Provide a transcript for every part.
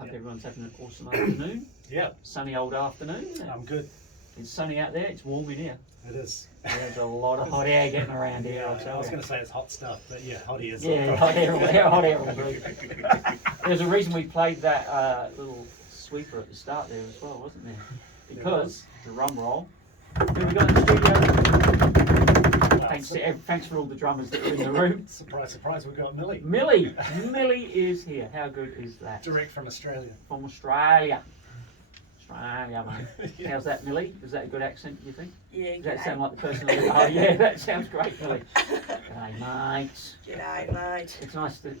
Hope everyone's having an awesome afternoon. Yeah, Sunny old afternoon. Isn't it? I'm good. It's sunny out there. It's warm in here. It is. There's a lot of hot air getting around here. I'll I tell was you. going to say it's hot stuff, but yeah, hot air is. Yeah, hot air. Hot air. There's a reason we played that little sweeper at the start there as well, wasn't there? Because drum roll. Who we got in the studio? Thanks for all the drummers that are in the room. Surprise, surprise, we've got Millie. Millie is here. How good is that? Direct from Australia. From Australia, mate. Yeah. How's that, Millie? Is that a good accent, you think? Yeah, Does that g'day. sound like the person? Oh yeah, that sounds great, Millie. G'day, mate. G'day, mate. It's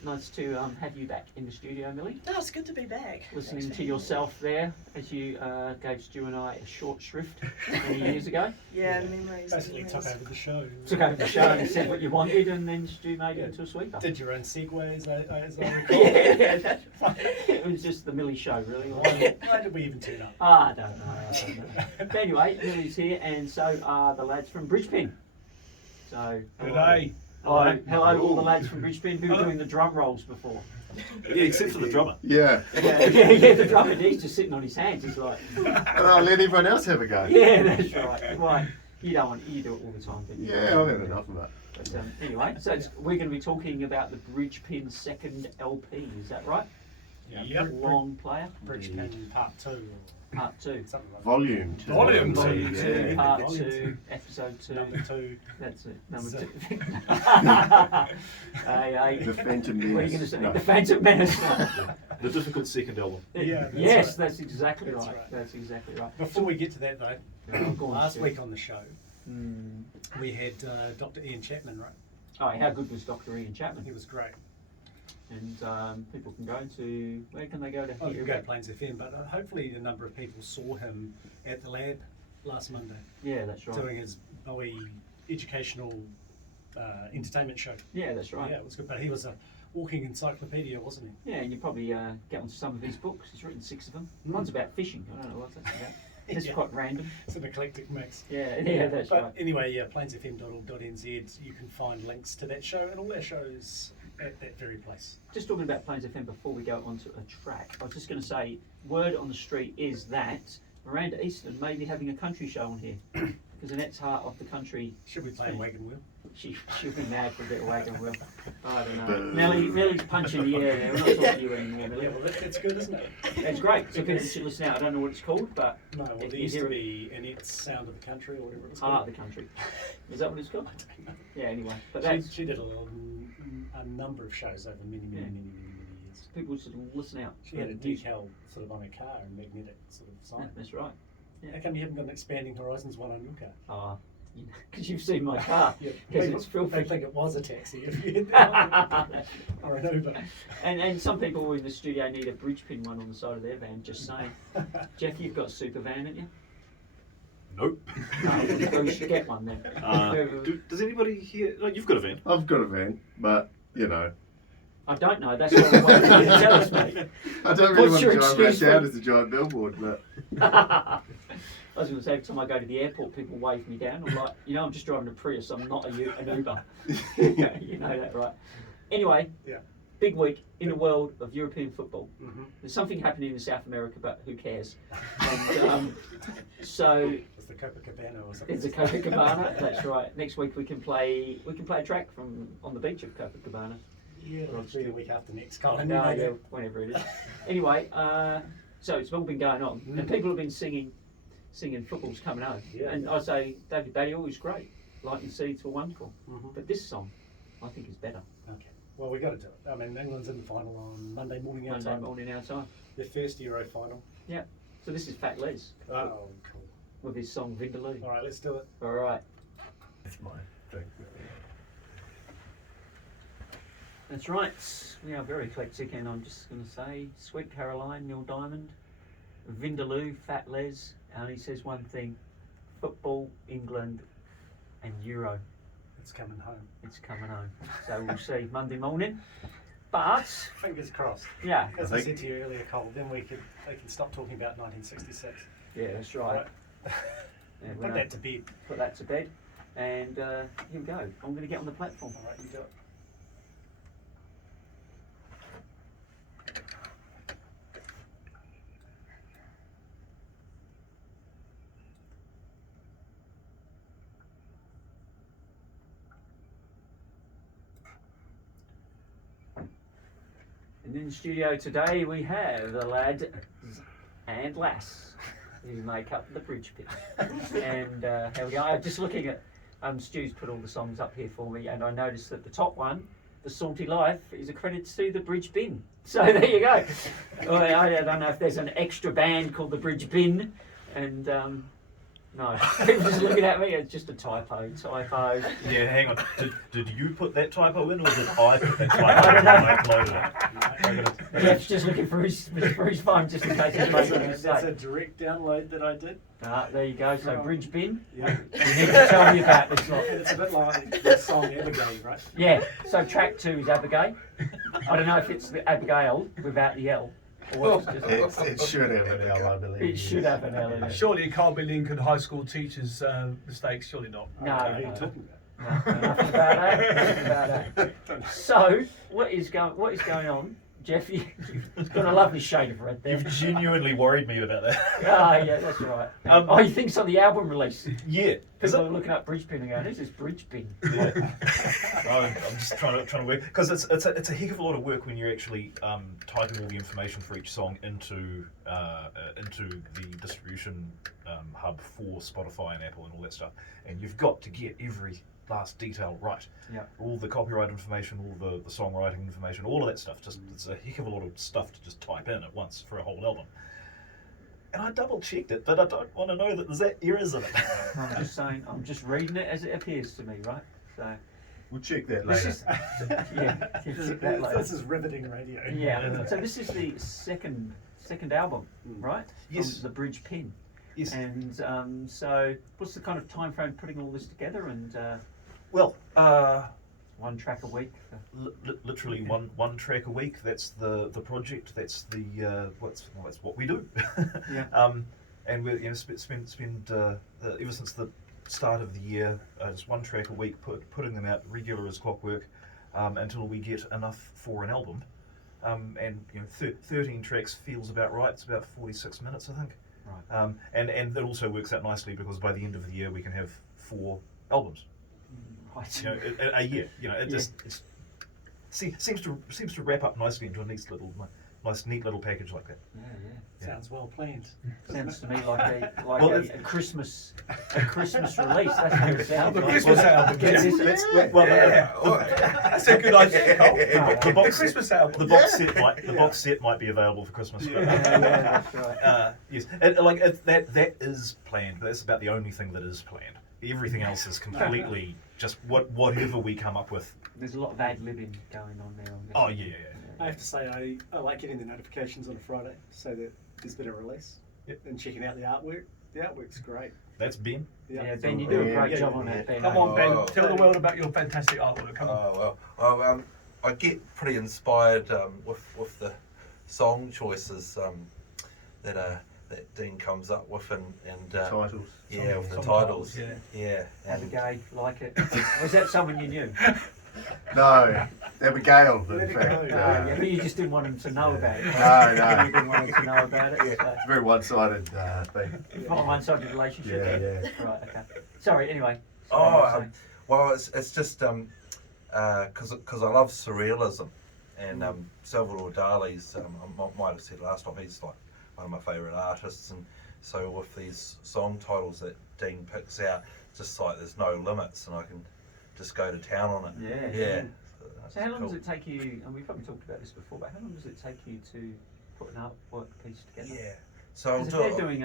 nice to have you back in the studio, Millie. No, it's good to be back. Listening Thanks to for yourself there as you gave Stu and I a short shrift many years ago. Yeah, memories. Basically took over the show. Took over the show and said what you wanted, and then Stu made it into a sweeper. Did your own segues, as I recall. Yeah, that's right. It was just the Millie show, really. Why did we even turn up? I don't know. But anyway, Millie's here, and so are the lads from Bridgepin. So, G'day. hello, all the lads from Bridgepin who were doing the drum rolls before. Yeah, except for the drummer. Yeah. Yeah, the drummer, he's just sitting on his hands. He's like, And I'll let everyone else have a go. yeah, that's right. Right, you do it all the time, don't you? Yeah, I've had enough of that. But anyway, so we're going to be talking about the Bridgepin second LP. Is that right? Yep. Long player. Bridgepin Part 2. Part 2. Something like Volume 2. Volume Volume 2, 2, yeah. part Volume 2, episode 2. Number 2. That's it. Number So- 2. Hey, The Phantom what are you going to Menace. say? No. The Phantom Menace. The difficult second album. Yeah, that's Yes, right. that's exactly That's right. right. That's exactly right. Before we get to that though, Go on, last Stu. week on the show, Mm. we had Dr. Ian Chapman, right? Oh, how good was Dr. Ian Chapman? He was great. And people can go to, where can they go to Oh, you hear can go to about? Plains FM, but hopefully a number of people saw him at the lab last Monday Yeah, that's right. doing his Bowie educational entertainment show. Yeah, that's right. Yeah, it was good. But he was a walking encyclopedia, wasn't he? Yeah, and you probably get onto some of his books. He's written 6 of them. Mm. One's about fishing. I don't know what that's about. It's Yeah. quite random. It's an eclectic mix. Yeah, that's but right. anyway, yeah, plainsfm.org.nz, you can find links to that show and all our shows at that very place. Just talking about Plains FM before we go on to a track, I was just going to say, word on the street is that Miranda Easton may be having a country show on here. Because Annette's heart of the country, Should we play Wagon Wheel? she'll be mad for a bit of wagon wheel. I don't know. Millie's punching the air there. We're not talking to you anymore, Millie. Yeah, well, that's good, isn't it? It's great. So people should listen out. I don't know what it's called, but No, well, If there you used hear to it- be Annette's Sound of the Country or whatever it was heart called. of the country. Is that what it's called? Yeah, anyway. But She, that's, she did a number of shows over many Yeah. years. people should listen out. She had a News- decal sort of on her car and magnetic sort of Yeah, sign. that's right. How come you haven't got an Expanding Horizons one on your car? Oh, because you've seen my car. Yeah, Because people it's filthy. they think it was a taxi if you had that one. Or an Uber. And some people in the studio need a bridge pin one on the side of their van, just saying. Jeff, you've got a super van, haven't you? Nope. No, you should get one then. Does anybody here? No, you've got a van. I've got a van, but, you know, I don't know, that's what I'm waiting for you to tell us, mate. I don't really What's want your to drive around excuse town for- as a giant billboard, but I was going to say, every time I go to the airport, people wave me down. I'm like, I'm just driving a Prius, I'm not an Uber. You know that, right? Anyway, Yeah. big week in the world of European football. Mhm. There's something happening in South America, but who cares? And so It's the Copacabana or something. it's a Copacabana. That's right. Next week we can play a track from on the beach of Copacabana. Yeah, it'll be the week after next, Colin. No, You know yeah, that. whenever it is. Anyway, so it's all been going on, and people have been singing football's coming home. Yeah. And I say David Battiall is great. Lightning Seeds were wonderful, Mhm. but this song I think is better. Okay. Well, we got to do it. I mean, England's in the final on Monday morning our Monday time. morning our time. Their first Euro final. So this is Fat Les Oh, cool. with his song Vindaloo. All right, let's do it. All right. that's my thing. That's right. We are very eclectic, and I'm just going to say Sweet Caroline, Neil Diamond, Vindaloo, Fat Les, and he says one thing: football, England, and Euro. It's coming home. It's coming home. So we'll see Monday morning. But Fingers crossed. yeah, As I I think- said to you earlier, Cole, then they can stop talking about 1966. yeah, that's right. Yeah, we're Put gonna that to bed. put that to bed, and here we go. I'm going to get on the platform. All right, you do it. And in the studio today we have the lad and lass who make up the bridge pit. And here we go. I'm just looking at Stu's put all the songs up here for me, and I noticed that the top one, The Salty Life, is a credit to the Bridge Bin. So there you go. Well, I don't know if there's an extra band called the Bridge Bin, and no, people just looking at me. It's just a typo. Yeah, hang on. Did you put that typo in, or did I put that typo in when I uploaded it? Jeff's just looking for his phone just in case he's making a That's a mistake. direct download that I did. There you go. So Bridge Bin. Yeah. You need to tell me about this lot. And it's a bit like the song Evergay, right? Yeah. So track 2 is Abigail. I don't know if it's the Abigail without the L. Or what it's just, It should have an L, I believe. it should have an L in it. Surely it can't be Lincoln High School teachers' mistakes, surely not. No, What are you no. talking No, nothing about that. Nothing about that. So, what is going on, Jeff? You've got a lovely shade of red there. You've genuinely worried me about that. Ah, yeah, that's right. He thinks on the album release. Yeah. People are looking up Bridge Bin and going, "Who's this Bridge Bin?" I'm just trying to work, because it's a heck of a lot of work when you're actually typing all the information for each song into the distribution hub for Spotify and Apple and all that stuff, and you've got to get every last detail right. Yeah. All the copyright information, all the songwriting information, all of that stuff. Just it's a heck of a lot of stuff to just type in at once for a whole album. And I double checked it, but I don't want to know that there's errors in it. I'm just saying. I'm just reading it as it appears to me, right? So, We'll check that this later. is yeah. Check that later. This is riveting radio. Yeah. So this is the second album, right? Yes. From the Bridge Pin. Yes. And so, what's the kind of time frame putting all this together? And Well, one track a week. literally one track a week. That's the project. That's the that's what we do. Yeah. And we spend ever since the start of the year, just one track a week, putting them out regular as clockwork, until we get enough for an album. And 13 tracks feels about right. It's about 46 minutes, I think. Right. And that also works out nicely because by the end of the year we can have 4 albums. Right. A year. It Yeah. just seems to wrap up nicely into a neat little package like that. Yeah. Sounds well planned. Sounds to me like Well, a Christmas release. That's what it sounds The like. Christmas album, yeah. That's a good idea, Cole. The The box Christmas album. The box set might be available for Christmas. Yeah, that's right. Yes, that is planned. But that's about the only thing that is planned. Everything else is completely just whatever we come up with. There's a lot of ad-libbing going on there. Oh yeah. I have to say, I like getting the notifications on a Friday so that there's been a release. Yep. And checking out the artwork. The artwork's great. That's Ben. Yeah, Ben, you do a great Yeah, job yeah, on yeah. that, Ben. Come on, Ben. Oh. Tell the world about your fantastic artwork. Come on. Oh well, I get pretty inspired with the song choices that Dean comes up with and Titles. yeah, with the Song titles. titles, Yeah. And Abigail, like it. Was that someone you knew? No, Abigail, in Abigail, fact. Yeah, but you just didn't want him to know about it. No. You didn't want him to know about it. So. It's a very one-sided thing. It's not a one-sided relationship. Yeah. Right. Okay. Sorry. Anyway. oh, well, it's just because I love surrealism and Salvador Dali's. I might have said last time he's like one of my favourite artists, and so with these song titles that Dean picks out, just like there's no limits, and I can just go to town on it. Yeah. Yeah. So how long Cool. does it take you? And we've probably talked about this before, but how long does it take you to put an artwork piece together? Yeah. So I'll Because do if it. they're doing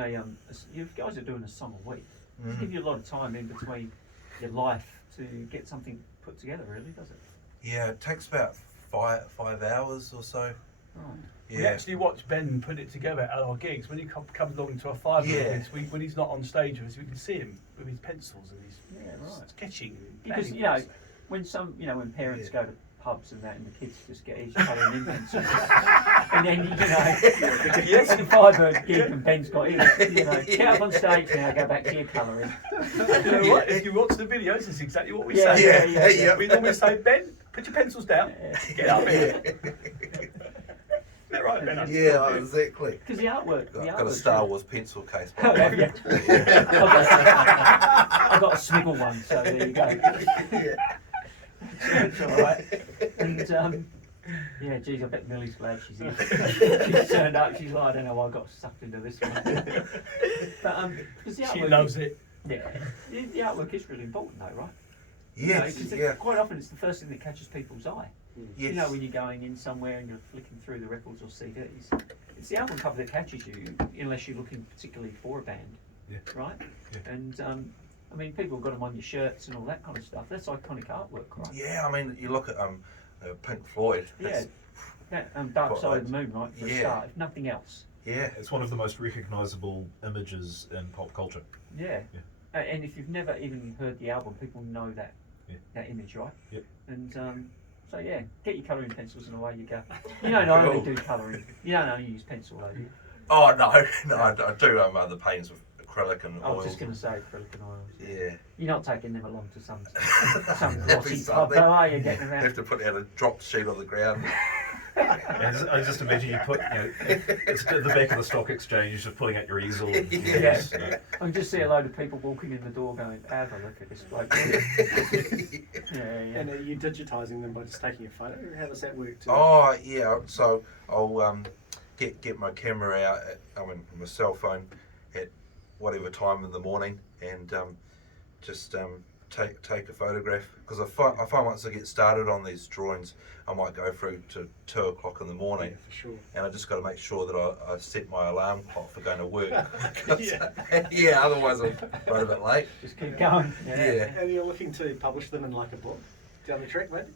you guys are doing a song a week. It Mhm. give you a lot of time in between your life to get something put together, really, does it? Yeah, it takes about five hours or so. Right. We Yeah. actually watch Ben put it together at our gigs. When he comes along to our 5 Yeah. gigs, when he's not on stage with us, we can see him with his pencils and his Yeah, right. sketching. And Because planning. when parents Yeah. go to pubs and that, and the kids just get each colouring in pencils, and then yes, the Firebird gig and Ben's got it. Get up on stage now, go back to your colouring. You know what? If you watch the videos, it's exactly what we Yeah, say. yeah. We normally say, Ben, put your pencils down. Get up here. Isn't that right, Ben? Yeah, exactly. Because the artwork, I've got a Star Wars pencil case. Oh, have you? I've got a Smiggle one, so there you go. It's all right. And Yeah, geez, I bet Millie's glad she's here. She's turned up. She's like, I don't know why I got sucked into this one. But because the She artwork loves is, it. yeah, the artwork is really important, though, right? Yes, because yeah, quite often it's the first thing that catches people's eye. yes. You know, when you're going in somewhere and you're flicking through the records or CDs, it's the album cover that catches you, unless you're looking particularly for a band, Yeah. right? Yeah. And I mean, people have got them on your shirts and all that kind of stuff. That's iconic artwork, right? Yeah, I mean, you look at Pink Floyd. Yeah. That Dark Quite Side of the right. Moon, right? For a Yeah. start, if nothing else. Yeah, It's one of the most recognisable images in pop culture. Yeah. Yeah. And if you've never even heard the album, people know that Yeah. that image, right? Yep. And so yeah, get your colouring pencils and away you go. You don't only do colouring. You don't only use pencil, do you? Oh no, I do other paints with acrylic and I was oils. just going to say acrylic and oils. Yeah. You're not taking them along to some That'd be glossy pub, something. though, are you? Getting You around. have to put out a drop sheet on the ground. I just imagine you put, it's at the back of the stock exchange, just pulling out your easel. And, Yeah. you know, I can just see a load of people walking in the door going, have a look at this bloke. Yeah, yeah. And are you digitising them by just taking a photo? How does that work? Too? Oh yeah, so I'll get my camera out, my cell phone at whatever time in the morning, and just take a photograph, because I find once I get started on these drawings, I might go through to 2 o'clock in the morning, Yeah, for sure. and I just got to make sure that I set my alarm clock for going to work. Yeah. Yeah, otherwise I'm run a bit late. Just keep going. Yeah. And you're looking to publish them in like a book down the track, maybe?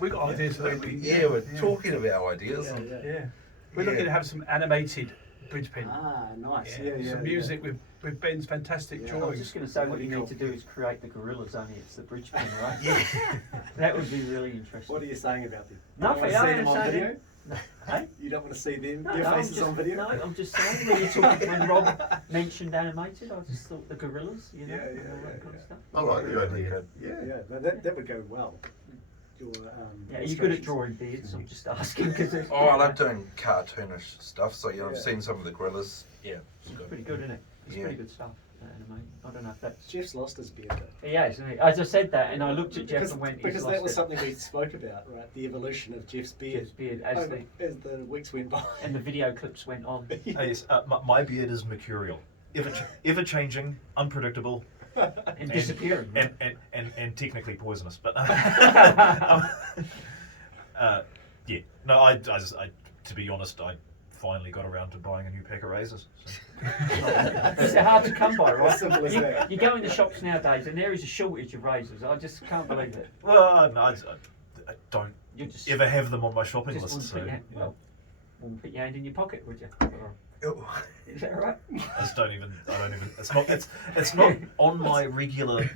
We got ideas for that. we're talking about ideas. and- Yeah. We're looking to have some animated bridge pin. Ah, nice. Yeah, yeah. Some music with Ben's fantastic Yeah. I was drawings. just going to say what you need to do is create the gorillas, only it's the bridge pin, right? That would be really interesting. What are you saying about them? Nothing, You don't I want to see ain't them on saying video? it. No, hey? You don't want to see them, No, their no, I'm faces just, on video? no, I'm just saying when, when Rob mentioned animated, I just thought the gorillas, you know, Yeah, and yeah, all that yeah, kind of yeah. stuff. I like the idea. Yeah. Yeah, no, that would go well. Your, Yeah, are you good at illustrations. drawing beards? I'm just asking because Oh, I love doing cartoonish stuff. So I've Yeah. seen some of the gorillas. Yeah, it's It's good. pretty good, isn't it? It's Yeah. pretty good stuff. Anime. I don't know if that's. Jeff's lost his beard though. Yeah, isn't he? As I said that, and I looked at Jeff Because, and went, "He's because lost that was it." something we spoke about, right? The evolution of Jeff's beard. Jeff's beard as Over- as the weeks went by. and the video clips went on. yes, my beard is mercurial, ever changing, unpredictable, And disappearing. right? and technically poisonous. But yeah, no, I to be honest, I finally got around to buying a new pack of razors. So. It's hard to come by, right? As simple as you, that. you go in the shops nowadays, and there is a shortage of razors. I just can't believe it. Well, no, I don't You just ever have them on my shopping just list. wouldn't So put your, yeah. well, wouldn't put your hand in your pocket, would you? Or- Is that right? I just don't even. It's not on my regular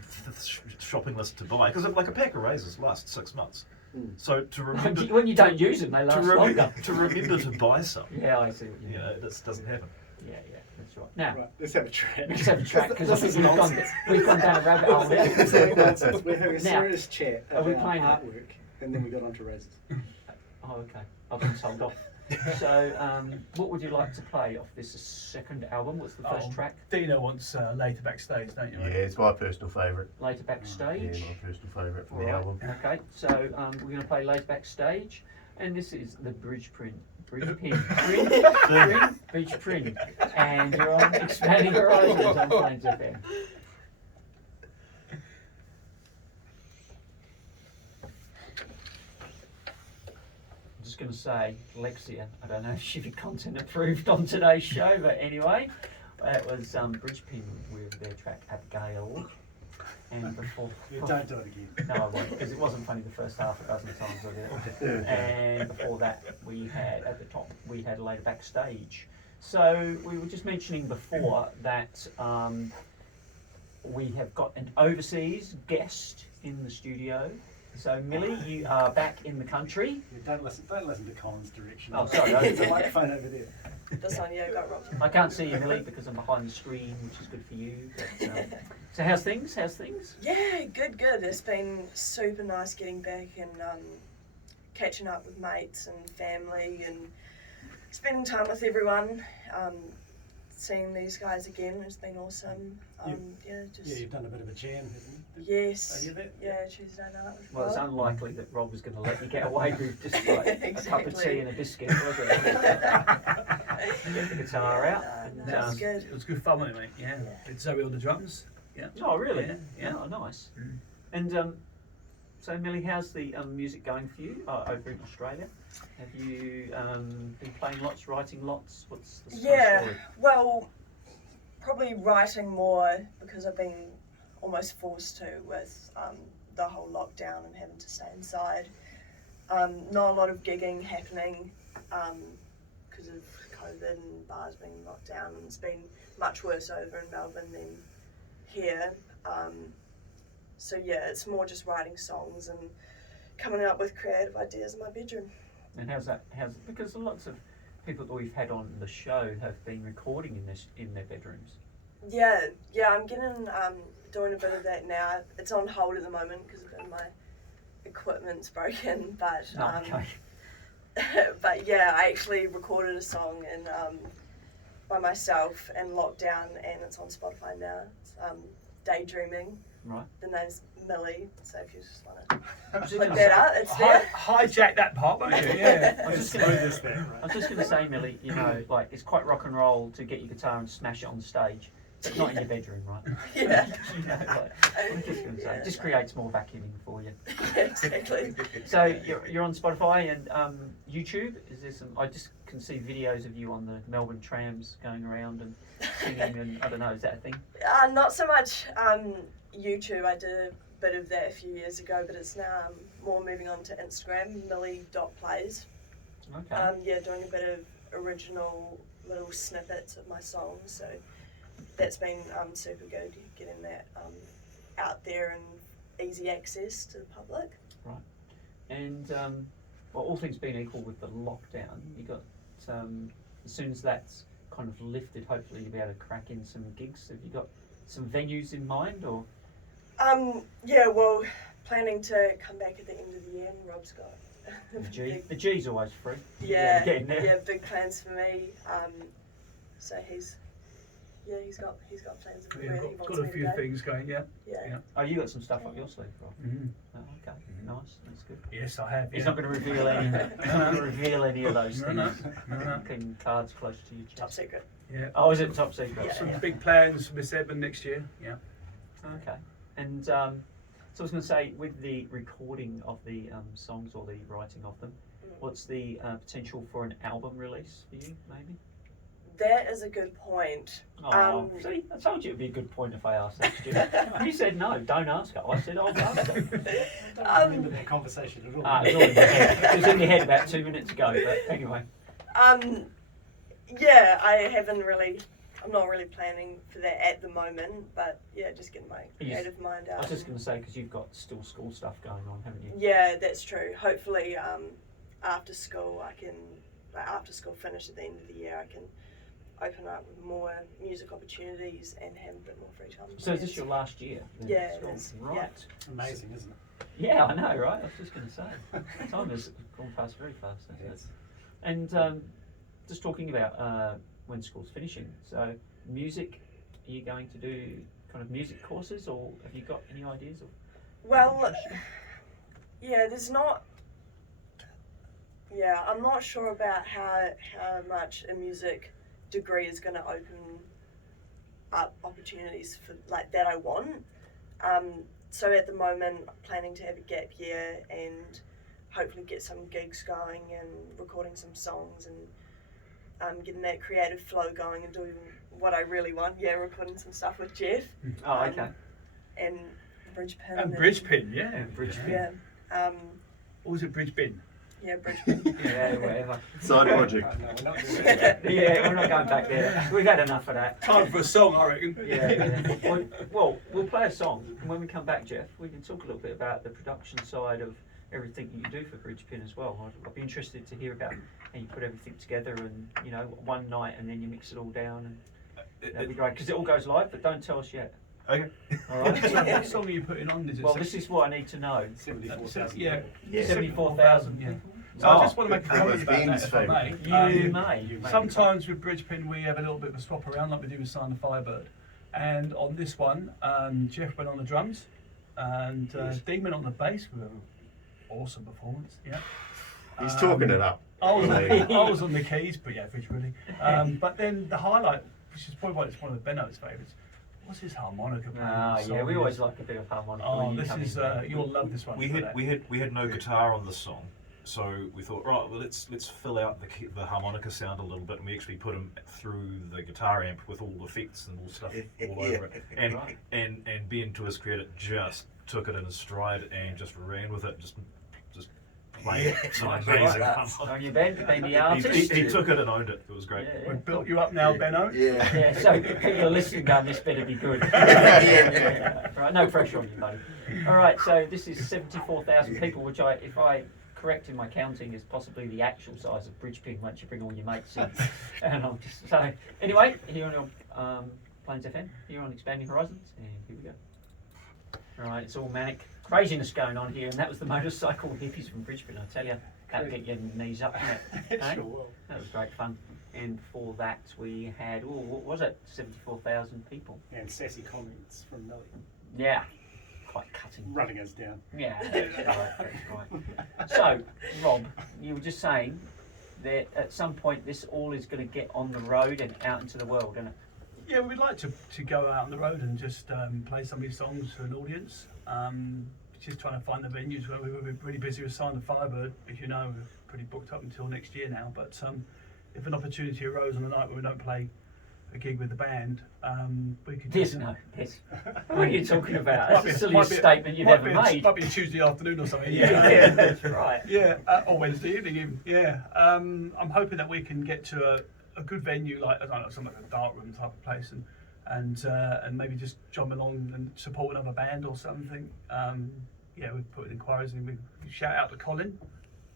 shopping list to buy because like a pack of razors lasts 6 months. Mm. So to remember when you don't use them, they to last remember longer. to remember to buy some, Yeah, I see what you you mean. know, this doesn't happen. Yeah, that's right. Now, Right, let's have a track. let's have a track because I This think is nonsense. we've gone down a rabbit hole This is there. nonsense. We're having a Now, serious chat are we about playing it? artwork, and then we got onto razors. Oh, okay. I've been told off. So, what would you like to play off this second album? What's the first Oh, track? Dino wants later backstage, don't you? Yeah, mate? it's my personal favourite. Later Yeah, Backstage. my personal favourite from All the right. album. Okay, so we're going to play Later Backstage, and this is the bridge print. Bridge print, and you're on Expanding Horizons on Plains FM. I'm just going to say, Lexia, I don't know if she'd be content approved on today's show, but anyway, that was Bridgepin with their track Abigail. And before. Yeah, don't do it again. No, I won't, because it wasn't funny the first half a dozen times I did it. And before that, we had, at the top, we had Later Backstage. So we were just mentioning before that we have got an overseas guest in the studio. So Millie, you are back in the country. Yeah, don't listen to Colin's direction. Oh, sorry, There's a okay. microphone over there. This one, yeah, got Rob. I can't see you, Millie, because I'm behind the screen, which is good for you. But, so how's things? How's things? Yeah, good. It's been super nice getting back and catching up with mates and family and spending time with everyone. seeing these guys again has been awesome. Yeah, you've done a bit of a jam, haven't you? Yes. Have you that? Yeah, Tuesday night. with Well, it's Rob. unlikely that Rob was going to let you get away with just like a cup of Exactly. tea and a biscuit, was it? Get the guitar out. No, and, that's good. It was good fun, wasn't it, mate? Yeah. Did Zoe on the drums? Yeah. Oh, really? Yeah, yeah. Oh, nice. Mm. And so, Millie, how's the music going for you over in Australia? Have you been playing lots, writing lots? What's the Yeah, story? well, probably writing more because I've been almost forced to with the whole lockdown and having to stay inside. Not a lot of gigging happening because of COVID and bars being locked down, and it's been much worse over in Melbourne than here. So yeah, it's more just writing songs and coming up with creative ideas in my bedroom. And how's because lots of people that we've had on the show have been recording in their bedrooms. Yeah, I'm getting doing a bit of that now. It's on hold at the moment because a bit of my equipment's broken, but Oh, okay. but yeah, I actually recorded a song by myself in lockdown, and it's on Spotify now. It's Daydreaming. Right. The name's Millie, so if you just want to I was just look gonna that say- up, it's there. Hijack that part, won't you? Yeah. I was just Smooth gonna, as that, I right? was just going to say, Millie, you know, like it's quite rock and roll to get your guitar and smash it on stage, but not in your bedroom, right? Yeah. You know, like, I'm just going to say, it just creates more vacuuming for you. Yeah, exactly. So you're on Spotify and YouTube. Is there some? I just can see videos of you on the Melbourne trams going around and singing, and I don't know, is that a thing? Not so much YouTube. I did a bit of that a few years ago, but it's now more moving on to Instagram, millie.plays. Okay. Yeah, doing a bit of original little snippets of my songs. So that's been super good, getting that out there and easy access to the public. And well, all things being equal with the lockdown, you got as soon as that's kind of lifted, hopefully you'll be able to crack in some gigs. Have you got some venues in mind, or? Yeah, well, planning to come back at the end of the year, and Rob's got The G. big, The G's always free. yeah, Get in there. yeah, big plans for me. So he's got plans of Yeah, where he wants got a me to few go. things going, yeah. Yeah. Yeah. Oh, you got some stuff up your sleeve, Rob. Mm. Oh, okay, nice. That's good. Yes, I have. He's yeah. not going to reveal any. He's not going to reveal any of those No, things. no. Keeping cards close to your Top chest. secret. Yeah. Oh, is it top secret? Yeah. Some big plans for Miss Edmund next year. Yeah. Okay. And so I was going to say, with the recording of the songs or the writing of them, what's the potential for an album release for you, maybe? That is a good point. Oh, see, I told you it'd be a good point if I asked that, Stu. You said no, don't ask her. I said I'll ask her. I don't remember that conversation at all. It was all in your head. It was in your head about 2 minutes ago, but anyway. Yeah, I'm not really planning for that at the moment, but yeah, just getting my Yes. creative mind I out. was just going to say, because you've got still school stuff going on, haven't you? Yeah, that's true. Hopefully, after school, after school finish at the end of the year, I can open up with more music opportunities and have a bit more free time. So is this your last year? then, Yeah, at it school? is. Right. Yeah. Amazing, isn't it? Yeah, I know, right? I was just going to say. Time has gone past very fast, hasn't it? And just talking about when school's finishing, so music, are you going to do kind of music courses, or have you got any ideas? Of Well, yeah, there's not. Yeah, I'm not sure about how much a music degree is going to open up opportunities for like that I want. So at the moment, I'm planning to have a gap year and hopefully get some gigs going and recording some songs and getting that creative flow going and doing what I really want. Yeah, recording some stuff with Jeff Oh, okay. and Bridgepin. And Bridgepin, yeah. And Bridgepin. Yeah, Or was it Bridgepin? yeah, Bridgepin. Yeah, whatever. Side project. Oh, no, we're not doing that. Yeah, we're not going back there. We've had enough of that. Time for a song, I reckon. Yeah. Well, we'll play a song, and when we come back, Jeff, we can talk a little bit about the production side of everything you do for Bridgepin as well. I'd be interested to hear about how you put everything together, and you know, one night, and then you mix it all down, and that'd be great because it all goes live. But don't tell us yet. Okay. All right. What song are you putting on? Is it Well, this is what I need to know. 74,000 Yeah. people. 74,000 Yeah. people. So I just want to make a That comment was about that, Ben's if I may. favourite. You Um, may. You may. Sometimes with Bridgepin we have a little bit of a swap around like we do with Sign the Firebird. And on this one, Jeff went on the drums and Dean went on the bass with an awesome performance. Yeah. He's talking it up. I was, Like, I was on the keys, pretty average really. But then the highlight, which is probably why it's one of Benno's favourites, was his harmonica playing. Ah, The yeah, we song always is- like a bit of harmonica. Oh, when you this come is in. you'll love this one. We for had that. we had no guitar on the song, so we thought, right, well let's fill out the harmonica sound a little bit, and we actually put them through the guitar amp with all the effects and all stuff all over it. And Right. and Ben, to his credit, just took it in his stride and just ran with it, just played some amazing harmonica. On your band, being the He, artist. he took it and owned it. It was great. Yeah, We yeah. built you up now, Benno. yeah. Yeah, so people are listening going, this better be good. Yeah. Right, no pressure on you, buddy. All right, so this is 74,000 people, which if I correct in my counting, is possibly the actual size of Bridgepin once you bring all your mates in. And I'm just, so, anyway, here on your Plains FM, here on Expanding Horizons, and here we go. All right, it's all manic craziness going on here, and that was the motorcycle hippies from Bridgepin. I tell you, that'll get your knees up, didn't it? Eh? Sure will. That was great fun. And before that, we had, what was it? 74,000 people. And sassy comments from Millie, Yeah, quite cutting. running us down. Yeah, that's right, that's right. So, Rob, you were just saying that at some point this all is going to get on the road and out into the world, isn't it? Yeah, we'd like to go out on the road and just play some of these songs to an audience. Just trying to find the venues where we're really busy with Sign the Firebird. As you know, we're pretty booked up until next year now. But if an opportunity arose on a night where we don't play a gig with the band, we could. There's no, there's. What are you talking about? Might That's be- the might silliest be a- statement you've might ever be a- made. Might be a Tuesday afternoon or something. Yeah, that's right. Yeah, or Wednesday evening even. Yeah, I'm hoping that we can get to a good venue like I don't know, something like a dark room type of place, and maybe just jump along and support another band or something. Yeah, we've put inquiries in. We shout out to Colin.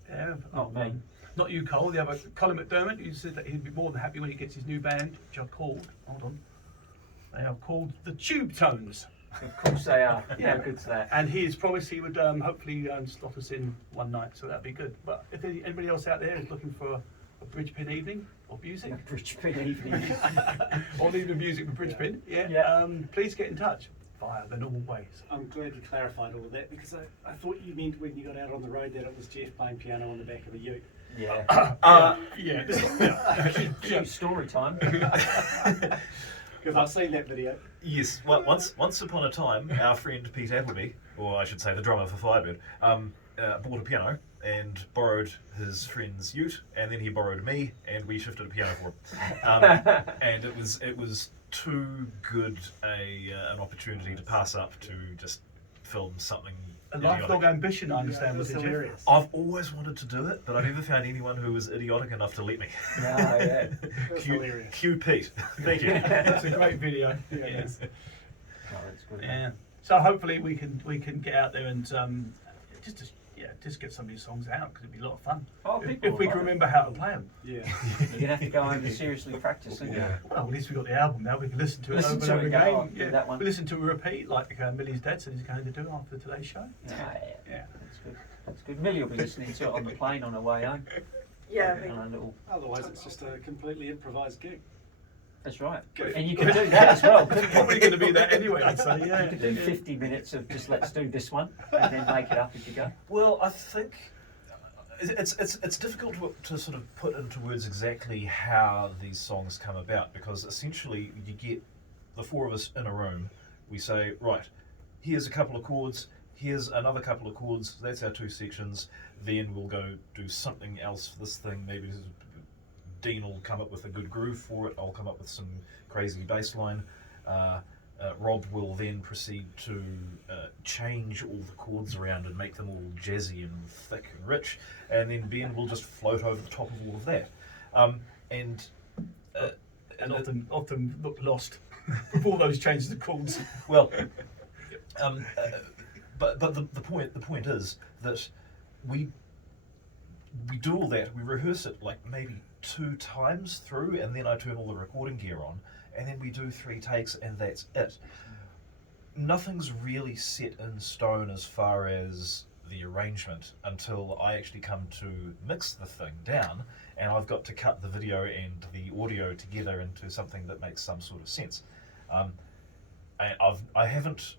Yeah, Not me. Not you, Cole. The other Colin McDermott. Who said that he'd be more than happy when he gets his new band, which are called. Hold on. They are called the Tube Tones. Of course they are. Yeah. How good's that? And he has promised he would hopefully slot us in one night, so that'd be good. But if anybody else out there is looking for a Bridgepin evening or music, Bridgepin evening. or even music with Bridgepin, Yeah. please get in touch via the normal ways. I'm glad you clarified all of that because I thought you meant when you got out on the road that it was Jeff playing piano on the back of a ute. Yeah. Yeah. Cute story time. Because I've seen that video. Yes, well, once upon a time, our friend Pete Appleby, or I should say the drummer for Firebird, bought a piano and borrowed his friend's ute, and then he borrowed me, and we shifted a piano for him. And it was too good an opportunity to pass up to just film something. A idiotic. lifelong ambition, I understand, It was was it, Jeff? hilarious. I've always wanted to do it, but I've never found anyone who was idiotic enough to let me. No, yeah. was Cue, hilarious. cue Pete. Thank you. That's a great video. Yeah, Yeah. it is. Oh, that's good. Yeah. So hopefully we can get out there and just get some of these songs out because it'd be a lot of fun. Oh, If people we will can love it. remember how to play them. Yeah. You're gonna have to go home and seriously practice, aren't you? Yeah. Well, at least we got the album now. We can listen to it Listen over to and over it again. again. I'll do that one. We listen to a repeat like Millie's dad said he's going to do after today's show. Yeah, Yeah. that's good. That's good. Millie will be listening to it on the plane on her way home. Yeah, On a little. Otherwise, it's just a completely improvised gig. That's right. Good. And you can do that as well, couldn't you? Probably going to be that anyway, I'd say. You Yeah. could do 50 minutes of just let's do this one and then make it up as you go. Well, I think it's difficult to sort of put into words exactly how these songs come about, because essentially you get the four of us in a room. We say, right, here's a couple of chords, here's another couple of chords. That's our two sections. Then we'll go do something else for this thing. Maybe Dean will come up with a good groove for it. I'll come up with some crazy bass line. Rob will then proceed to change all the chords around and make them all jazzy and thick and rich, and then Ben will just float over the top of all of that. And often look lost with all those changes of chords. well, but the point is that we do all that. We rehearse it like maybe 2 times through, and then I turn all the recording gear on, and then we do 3 takes, and that's it. Nothing's really set in stone as far as the arrangement until I actually come to mix the thing down, and I've got to cut the video and the audio together into something that makes some sort of sense. I haven't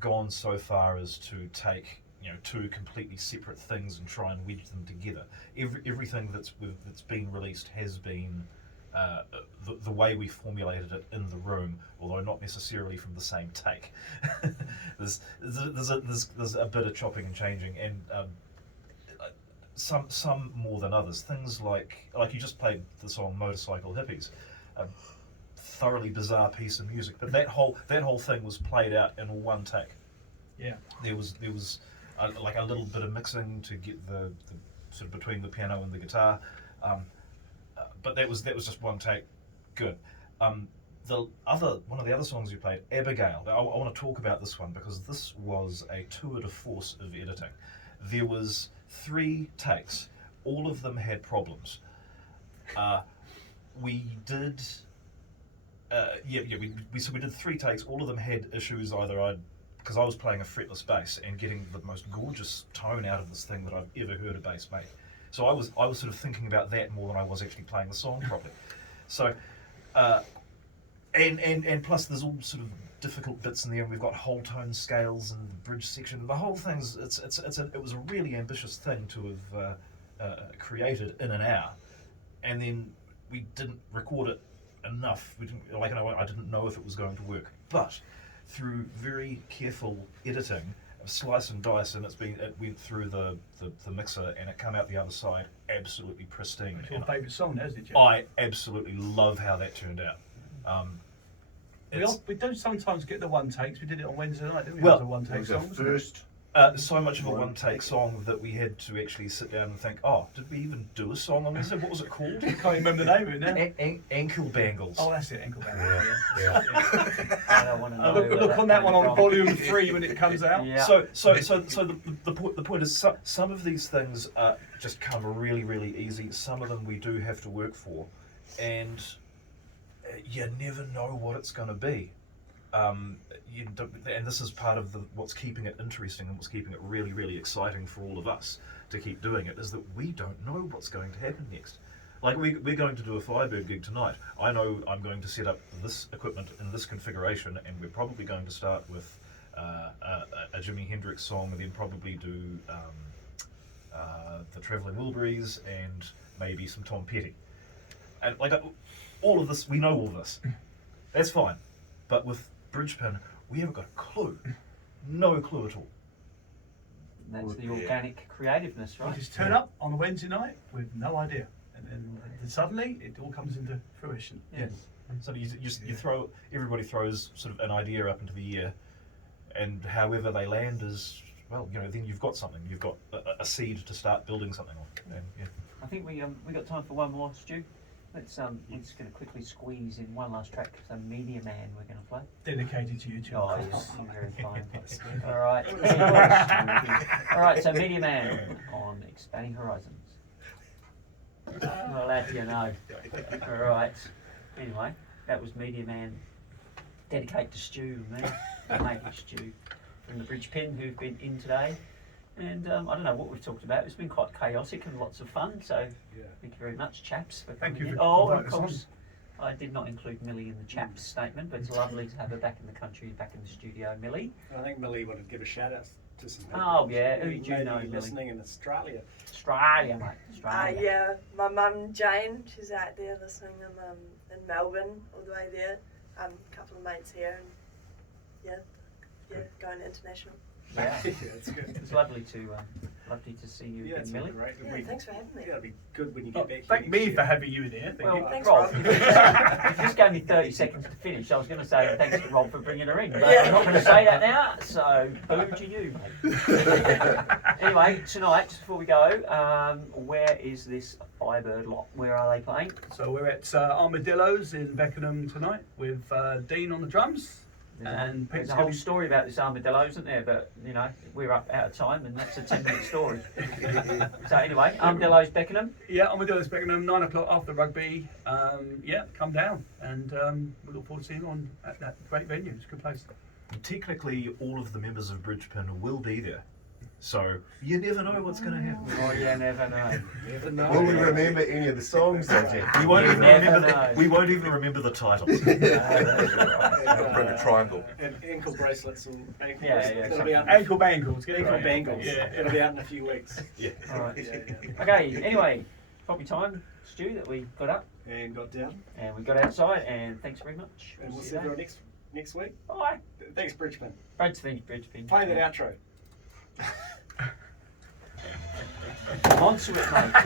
gone so far as to take two completely separate things and try and wedge them together. Everything that's been released has been the way we formulated it in the room, although not necessarily from the same take. there's a bit of chopping and changing, and some more than others. Things like you just played the song "Motorcycle Hippies," a thoroughly bizarre piece of music, but that whole thing was played out in one take. Yeah. There was like a little bit of mixing to get the sort of between the piano and the guitar. But that was just one take. Good. One of the other songs you played, Abigail. I want to talk about this one because this was a tour de force of editing. There was 3 takes. All of them had problems. We did. We did 3 takes. All of them had issues. Either because I was playing a fretless bass and getting the most gorgeous tone out of this thing that I've ever heard a bass make. So I was sort of thinking about that more than I was actually playing the song properly. So, and plus there's all sort of difficult bits in there, and we've got whole tone scales and the bridge section. The whole thing's it was a really ambitious thing to have created in an hour, and then we didn't record it enough. We didn't I didn't know if it was going to work, but through very careful editing, slice and dice, and it went through the mixer, and it came out the other side absolutely pristine. It's your favourite song, isn't it, Jeff? I absolutely love how that turned out. We don't sometimes get the one takes. We did it on Wednesday night, didn't we? Well, It was a one It take was song. a wasn't it? first. So much of a one-take song that we had to actually sit down and think, oh, did we even do a song on this? What was it called? I can't remember the name of it now. Ankle Bangles. Oh, that's it, Ankle Bang. Yeah. I don't want to know. Look on that one on volume 3 when it comes out. Yeah. So the point is, some of these things just come really, really easy. Some of them we do have to work for, and you never know what it's going to be. And this is part of what's keeping it interesting and what's keeping it really, really exciting for all of us to keep doing it, is that we don't know what's going to happen next. Like we're going to do a Firebird gig tonight. I know I'm going to set up this equipment in this configuration, and we're probably going to start with a Jimi Hendrix song, and then probably do the Travelling Wilburys and maybe some Tom Petty. And all of this, we know all this. That's fine. But with Bridgepin, we haven't got a clue. No clue at all. That's the organic creativeness, You right? just turn up on a Wednesday night with no idea, and then suddenly it all comes into fruition. Yes. So you throw, everybody throws sort of an idea up into the air, and however they land is, well, then you've got something. You've got a seed to start building something on. And, yeah. I think we got time for one more, Stu. We're just going to quickly squeeze in one last track. So Media Man we're going to play. Dedicated to you, John. Oh, yes, you're very fine. All right. All right, so Media Man on Expanding Horizons. Not allowed to know. All right. Anyway, that was Media Man. Dedicate to Stu and me, mate Stu from the Bridgepin, who've been in today. And I don't know what we've talked about. It's been quite chaotic and lots of fun. So thank you very much, chaps, for coming Thank you in. for Oh, of inviting us on. course, I did not include Millie in the chaps statement, but it's lovely to have her back in the country, back in the studio. Millie. I think Millie wanted to give a shout out to some people. Oh, yeah, who Maybe do you know, Millie? listening in Australia. Australia, mate. Australia. Yeah, my mum Jane, she's out there listening in Melbourne, all the way there. A couple of mates here, and going international. Yeah. It's good. It's lovely to see you Yeah, again, it's Millie. great. Yeah, thanks for having me. Yeah, it'd be good when you get back. Thank here me next for year. having you in here. Thank Well, you. Thanks, Rob, Rob. you just gave me 30 seconds to finish. I was going to say thanks to Rob for bringing her in, but Yeah. I'm not going to say that now, so boom to you, mate. Anyway, tonight, just before we go, where is this Firebird lot? Where are they playing? So we're at Armadillos in Beckenham tonight with Dean on the drums. And There's Pete's a gonna whole be- story about this armadillo, isn't there? But, we're up out of time, and that's a 10-minute story. So anyway, Armadillo's Beckenham. Yeah, Armadillos Beckenham, 9 o'clock after rugby. Come down, and we look forward to seeing you on at that great venue. It's a good place. Technically, all of the members of Bridgepin will be there. So you never know what's going to happen. Oh, yeah, never know. Never know. Will we remember any of the songs, though, Jeff? We won't You even never remember. know. We won't even remember the titles. Bring a triangle. And ankle bracelets or ankle Yeah, bracelets. yeah, It'll be out. Ankle bangles. Get Ankle right. bangles. Yeah. It'll be out in a few weeks. Yeah. Alright. Yeah. Okay, anyway, probably time, Stu, that we got up And got down. and we got outside, and thanks very much. And we'll See see you everyone later. next week. Bye. Thanks, Bridgman. Bridgepin. Play that outro. On to it, mate.